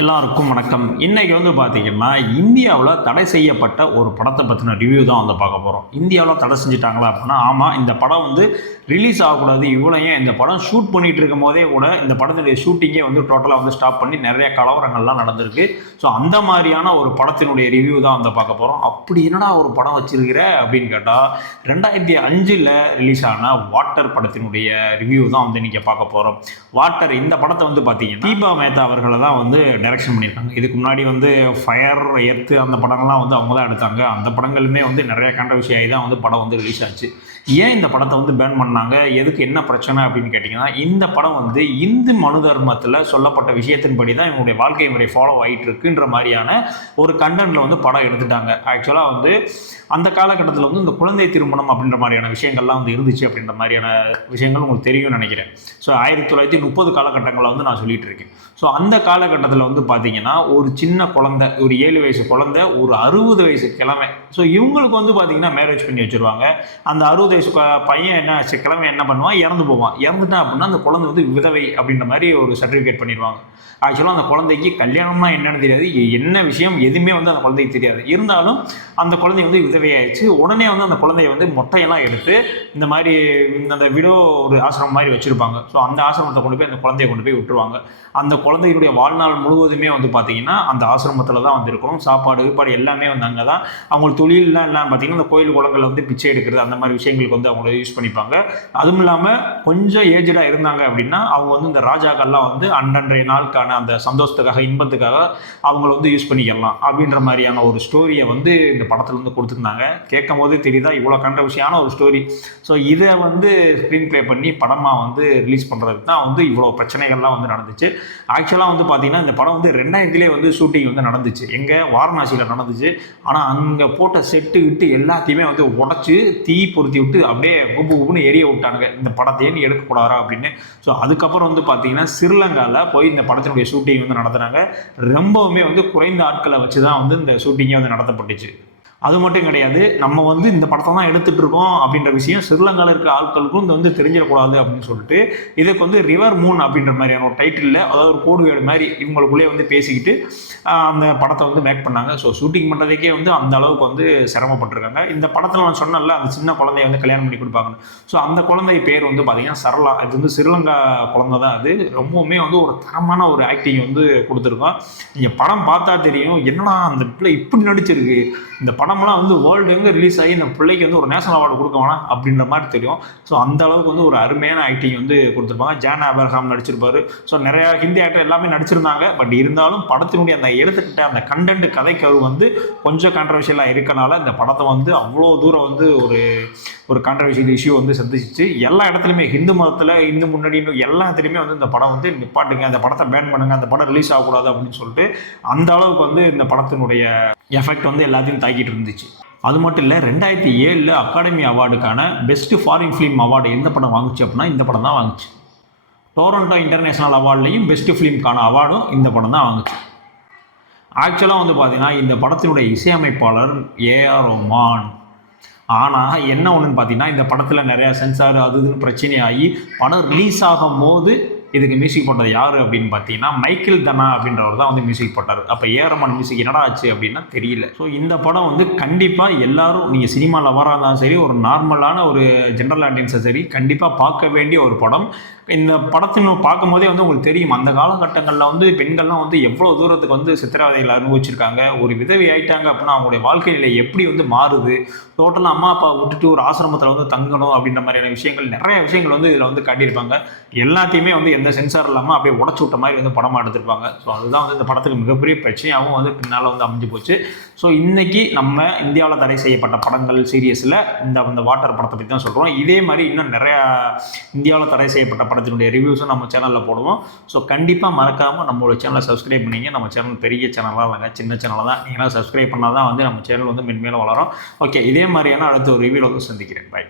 எல்லாருக்கும் வணக்கம். இன்னைக்கு பார்த்தீங்கன்னா, இந்தியாவுல தடை செய்யப்பட்ட ஒரு படத்த பத்தின ரிவ்யூ தான் பார்க்க போறோம். இந்தியாவுல தடை செஞ்சுட்டாங்களா அப்படின்னா, ஆமா. இந்த படம் ரிலீஸ் ஆகக்கூடாது. இவ்வளோ ஏன் இந்த படம் ஷூட் பண்ணிட்டு இருக்கும்போதே கூட இந்த படத்தினுடைய ஷூட்டிங்கே டோட்டலா ஸ்டாப் பண்ணி நிறைய கலவரங்கள்லாம் நடந்திருக்கு. ஸோ அந்த மாதிரியான ஒரு படத்தினுடைய ரிவ்யூ தான் பார்க்க போறோம். அப்படி என்னடா ஒரு படம் வச்சிருக்கிற அப்படின்னு கேட்டா, 2005ல் ரிலீஸ் ஆன வாட்டர் படத்தினுடைய ரிவ்யூ தான் இன்னைக்கு பார்க்க போறோம். வாட்டர் இந்த படத்தை பார்த்தீங்கன்னா, தீபா மேத்தா அவர்களை தான் டைரக்ஷன் பண்ணியிருக்காங்க. இதுக்கு முன்னாடி ஃபயர், எர்த்து அந்த படங்கள்லாம் அவங்க தான் எடுத்தாங்க. அந்த படங்களுமே நிறைய கான்ட்ரவர்சி ஆகி தான் படம் ரிலீஸ் ஆச்சு. ஏன் இந்த படத்தை பேன் பண்ணாங்க, எதுக்கு என்ன பிரச்சனை அப்படின்னு கேட்டிங்கன்னா, இந்த படம் இந்து மனு தர்மத்தில் சொல்லப்பட்ட விஷயத்தின்படி தான் இவங்களுடைய வாழ்க்கை முறை ஃபாலோ ஆகிட்டு இருக்குன்ற மாதிரியான ஒரு கண்டென்ட்டில் படம் எடுத்துட்டாங்க. ஆக்சுவலாக அந்த காலகட்டத்தில் இந்த குழந்தை திருமணம் அப்படின்ற மாதிரியான விஷயங்கள்லாம் இருந்துச்சு அப்படின்ற மாதிரியான விஷயங்கள் உங்களுக்கு தெரியும்னு நினைக்கிறேன். ஸோ 1930 காலகட்டங்களில் நான் சொல்லிட்டு இருக்கேன். ஸோ அந்த காலகட்டத்தில் பார்த்தீங்கன்னா, ஒரு சின்ன குழந்தை, ஒரு 7 வயசு குழந்தை, ஒரு 60 வயசு கிழமை. ஸோ இவங்களுக்கு பார்த்தீங்கன்னா மேரேஜ் பண்ணி வச்சுருவாங்க. அந்த 60 வயசு பையன் என்ன கிழமை என்ன பண்ணுவான், இறந்து போவான். இறந்துட்டான் அப்படின்னா அந்த குழந்தை விதவை அப்படின்ற மாதிரி ஒரு சர்டிஃபிகேட் பண்ணிடுவாங்க. ஆக்சுவலாக அந்த குழந்தைக்கு கல்யாணம்னா என்னன்னு தெரியாது, என்ன விஷயம் எதுவுமே அந்த குழந்தைக்கு தெரியாது. இருந்தாலும் அந்த குழந்தை விதவையாயிடுச்சு. உடனே அந்த குழந்தைய மொட்டையெல்லாம் எடுத்து இந்த மாதிரி அந்த விடோ ஒரு ஆசிரமம் மாதிரி வச்சுருப்பாங்க. ஸோ அந்த ஆசிரமத்தை கொண்டு போய் அந்த குழந்தைய கொண்டு போய் விட்டுருவாங்க. அந்த குழந்தையுடைய வாழ்நாள் முழுவதுமே பார்த்தீங்கன்னா அந்த ஆசிரமத்தில் தான் இருக்கணும். சாப்பாடு கீப்பாடு எல்லாமே அங்கே தான். அவங்களுக்கு தொழிலெலாம் எல்லாம் பார்த்தீங்கன்னா, இந்த கோயில் குளங்களில் பிச்சை எடுக்கிறது அந்த மாதிரி விஷயங்களுக்கு அவங்கள யூஸ் பண்ணிப்பாங்க. அதுவும் இல்லாமல் கொஞ்சம் ஏஜடாக இருந்தாங்க அப்படின்னா அவங்க இந்த ராஜாக்கள்லாம் அன்றன்றைய நாளுக்கான அந்த சந்தோஷத்துக்காக, இன்பத்துக்காக அவங்கள யூஸ் பண்ணிக்கலாம் அப்படின்ற மாதிரியான ஒரு ஸ்டோரியை இந்த படத்தில் கொடுத்துருந்தாங்க. கேட்கும் போது தெரியுதா இவ்வளோ கான்ட்ரவர்சியான ஒரு ஸ்டோரி. ஸோ இதை ஸ்க்ரீன் ப்ளே பண்ணி படமாக ரிலீஸ் பண்ணுறதுக்கு தான் இவ்வளோ பிரச்சனைகள்லாம் நடந்துச்சு. ஆக்சுவலாக பார்த்தீங்கன்னா, இந்த படம் 2000லே ஷூட்டிங் நடந்துச்சு. எங்கே வாரணாசியில் நடந்துச்சு. ஆனால் அங்கே போட்ட செட்டு விட்டு எல்லாத்தையுமே உடச்சி தீ பொருத்தி விட்டு அப்படியே குப்புன்னு எரிய விட்டாங்க. இந்த படத்தையே நீ எடுக்கக்கூடாதா அப்படின்னு. ஸோ அதுக்கப்புறம் பார்த்தீங்கன்னா, ஸ்ரீலங்காவில் போய் இந்த படத்தினுடைய ஷூட்டிங் நடத்துனாங்க. ரொம்பவுமே குறைந்த ஆட்களை வச்சு தான் இந்த ஷூட்டிங்கே நடத்தப்பட்டுச்சு. அது மட்டும் கிடையாது, நம்ம இந்த படத்தை தான் எடுத்துகிட்டு இருக்கோம் அப்படின்ற விஷயம் ஸ்ரீலங்காவில் இருக்க ஆட்களுக்கும் தெரிஞ்சிடக்கூடாது அப்படின்னு சொல்லிட்டு இதுக்கு ரிவர் மூன் அப்படின்ற மாதிரியான ஒரு டைட்டிலில், அதாவது ஒரு கோடு வேர்டு மாதிரி இவங்களுக்குள்ளே பேசிக்கிட்டு அந்த படத்தை மேக் பண்ணாங்க. ஸோ ஷூட்டிங் பண்ணுறதுக்கே அந்த அளவுக்கு சிரமப்பட்டிருக்காங்க. இந்த படத்தில் நான் சொன்னல, அந்த சின்ன குழந்தைய கல்யாணம் பண்ணி கொடுப்பாங்க. ஸோ அந்த குழந்தை பேர் பார்த்தீங்கன்னா சரளா. இது ஸ்ரீலங்கா குழந்தை தான். அது ரொம்பவுமே ஒரு தரமான ஒரு ஆக்டிங் கொடுத்துருக்கோம். நீங்கள் படம் பார்த்தா தெரியும், என்னன்னா அந்த பிள்ளை இப்படி நடிச்சிருக்கு. இந்த படம்லாம் வேர்ல்டு எங்கே ரிலீஸ் ஆகி இந்த பிள்ளைக்கு ஒரு நேஷனல் அவார்டு கொடுக்க வேணாம் அப்படின்ற மாதிரி தெரியும். ஸோ அந்த அளவுக்கு ஒரு அருமையான ஆக்டிங் கொடுத்துருப்பாங்க. ஜான் ஆப்ரஹாம் நடிச்சிருப்பாரு. ஸோ நிறையா ஹிந்தி ஆக்டர் எல்லாமே நடிச்சிருந்தாங்க. பட் இருந்தாலும் படத்தினுடைய அந்த எடுத்துக்கிட்ட அந்த கண்டென்ட் கதைக்கரு கொஞ்சம் கான்ட்ரவர்ஷியலாக இருக்கனால இந்த படத்தை அவ்வளோ தூரம் ஒரு கான்ட்ரவர்ஷியல் இஷ்யூ சந்திச்சிச்சு. எல்லா இடத்துலையுமே ஹிந்து மதத்தில், இந்து முன்னாடி எல்லாத்துலேயுமே இந்த படம் நிப்பாட்டுங்க, அந்த படத்தை பேன் பண்ணுங்க, அந்த படம் ரிலீஸ் ஆகக்கூடாது அப்படின்னு சொல்லிட்டு அந்த அளவுக்கு இந்த படத்தினுடைய எஃபெக்ட் எல்லாத்தையும் தாக்கிட்டு இருந்துச்சு. அது மட்டும் இல்லை, 2007ல் அகாடமி அவார்டுக்கான பெஸ்ட் ஃபாரின் ஃபிலிம் அவார்டு எந்த படம் வாங்குச்சு அப்படின்னா இந்த படம் தான் வாங்குச்சு. டொரண்டோ இன்டர்நேஷனல் அவார்ட்லேயும் பெஸ்ட் ஃபிலிம்க்கான அவார்டும் இந்த படம் தான் வாங்குச்சு. ஆக்சுவலாக பார்த்தீங்கன்னா, இந்த படத்தினுடைய இசையமைப்பாளர் ஏஆர் ரஹ்மான். ஆனால் என்ன ஒன்றுன்னு பார்த்தீங்கன்னா, இந்த படத்தில் நிறையா சென்சார் அது இதுன்னு பிரச்சனையாகி படம் ரிலீஸ் ஆகும் போது இதுக்கு மியூசிக் போட்டது யார் அப்படின்னு பார்த்தீங்கன்னா, மைக்கேல் தனா அப்படின்றவர் தான் மியூசிக் போட்டார். அப்போ ஏஆர்ரஹ்மான் மியூசிக் என்னடா ஆச்சு அப்படின்னா தெரியல. ஸோ இந்த படம் கண்டிப்பாக எல்லாரும், நீங்கள் சினிமா லவராக இருந்தாலும் சரி, ஒரு நார்மலான ஒரு ஜென்ரல் ஆடியன்ஸும் சரி, கண்டிப்பாக பார்க்க வேண்டிய ஒரு படம். இந்த படத்தின் பார்க்கும் போதே உங்களுக்கு தெரியும், அந்த காலகட்டங்களில் பெண்கள்லாம் எவ்வளோ தூரத்துக்கு சித்திரவதைகளை அனுபவிச்சிருக்காங்க. ஒரு விதவை ஆயிட்டாங்க அப்படின்னா அவங்களுடைய வாழ்க்கை நிலை எப்படி மாறுது. டோட்டலாக அம்மா அப்பா விட்டுட்டு ஒரு ஆசிரமத்தில் தங்கணும் அப்படின்ற மாதிரியான விஷயங்கள், நிறைய விஷயங்கள் இதில் காட்டியிருப்பாங்க. எல்லாத்தையுமே எந்த சென்சார் இல்லாமல் அப்படியே உடச்சு விட்ட மாதிரி படமாக எடுத்திருப்பாங்க. ஸோ அதுதான் இந்த படத்துக்கு மிகப்பெரிய பிரச்சனையாகவும் பின்னால் அமைஞ்சு போச்சு. ஸோ இன்றைக்கி நம்ம இந்தியாவில் தடை செய்யப்பட்ட படங்கள் சீரியஸில் இந்த வாட்டர் படத்தை பற்றி தான் சொல்கிறோம். இதே மாதிரி இன்னும் நிறையா இந்தியாவில் தடை செய்யப்பட்ட படத்தினுடைய ரிவ்யூஸும் நம்ம சேனலில் போடுவோம். ஸோ கண்டிப்பாக மறக்காமல் நம்மளோட சேனலை சப்ஸ்கிரைப் பண்ணிங்க. நம்ம சேனல் பெரிய சேனலாக இல்லைங்க, சின்ன சேனல் தான். நீங்களாம் சப்ஸ்கிரைப் பண்ணால் தான் நம்ம சேனல் மென்மேலும் வளரும். ஓகே, இதே மாதிரியான அடுத்த ஒரு ரிவ்யூவில் சந்திக்கிறேன். பை.